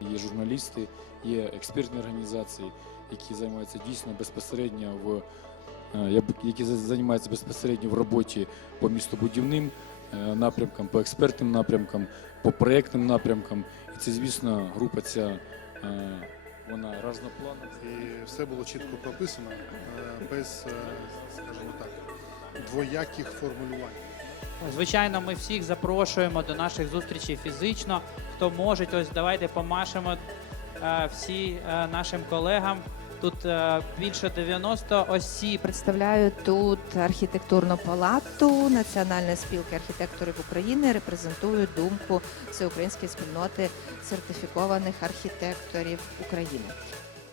Є журналісти, є експертні організації, які займаються дійсно безпосередньо в е, я б- які за- займаються безпосередньо в роботі по містобудівним е, напрямкам, по експертним напрямкам, по проєктним напрямкам. І це, звісно, група ця е, вона разнопланна. І все було чітко прописано, без, скажімо так, двояких формулювань. Звичайно, ми всіх запрошуємо до наших зустрічей фізично. Хто може, ось давайте помашемо е, всі е, нашим колегам. Тут е, більше 90 осіб. Представляю тут архітектурну палату Національної спілки архітекторів України. Репрезентую думку всеукраїнської спільноти сертифікованих архітекторів України.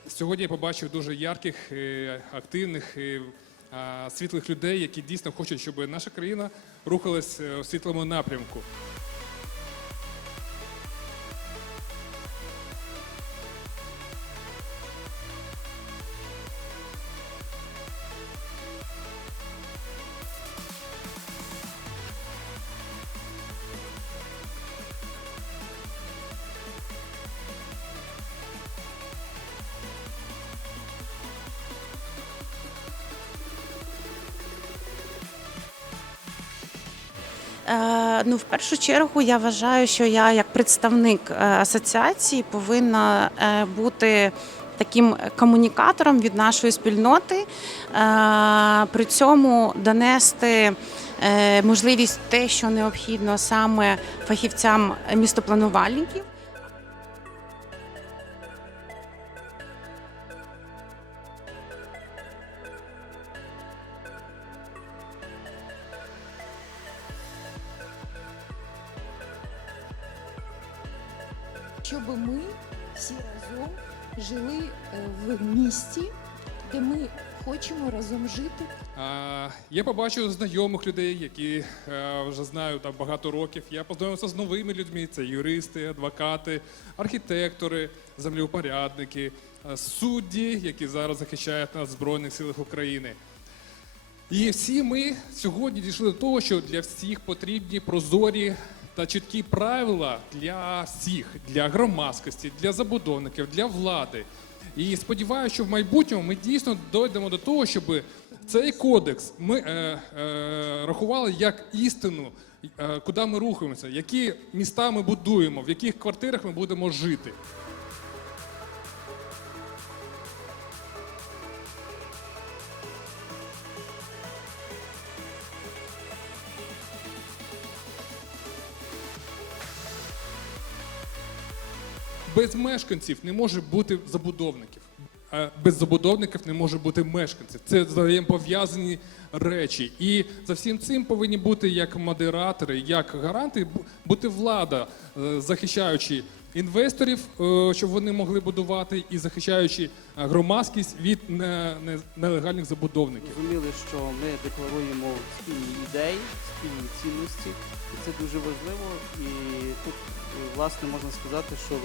Сьогодні я побачив дуже ярких, активних, світлих людей, які дійсно хочуть, щоб наша країна рухалась у світлому напрямку. Ну, в першу чергу, я вважаю, що я як представник е, асоціації повинна е, бути таким комунікатором від нашої спільноти, е, при цьому донести е, можливість те, що необхідно саме фахівцям містопланувальників. Щоб ми всі разом жили е, в місті, де ми хочемо разом жити. А, Я побачив знайомих людей, які е, вже знаю там багато років. Я познайомився з новими людьми: це юристи, адвокати, архітектори, землеупорядники, е, судді, які зараз захищають нас в Збройних силах України. І всі ми сьогодні дійшли до того, що для всіх потрібні прозорі та чіткі правила для всіх, для громадськості, для забудовників, для влади. І сподіваюся, що в майбутньому ми дійсно дійдемо до того, щоб цей кодекс ми е, е, рахували як істину, е, куди ми рухаємося, які міста ми будуємо, в яких квартирах ми будемо жити. Без мешканців не може бути забудовників. А без забудовників не може бути мешканців. Це взаємопов'язані речі. І за всім цим повинні бути як модератори, як гаранти, бу- бути влада, е, захищаючи інвесторів, е, щоб вони могли будувати, і захищаючи е, громадськість від не- нелегальних забудовників. Розуміли, що ми декларуємо спільні ідеї, спільні цінності, і це дуже важливо. І тут, е, власне, можна сказати, що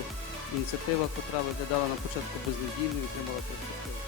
ініціатива, яка виглядала на початку безнадійною, отримала перспективу.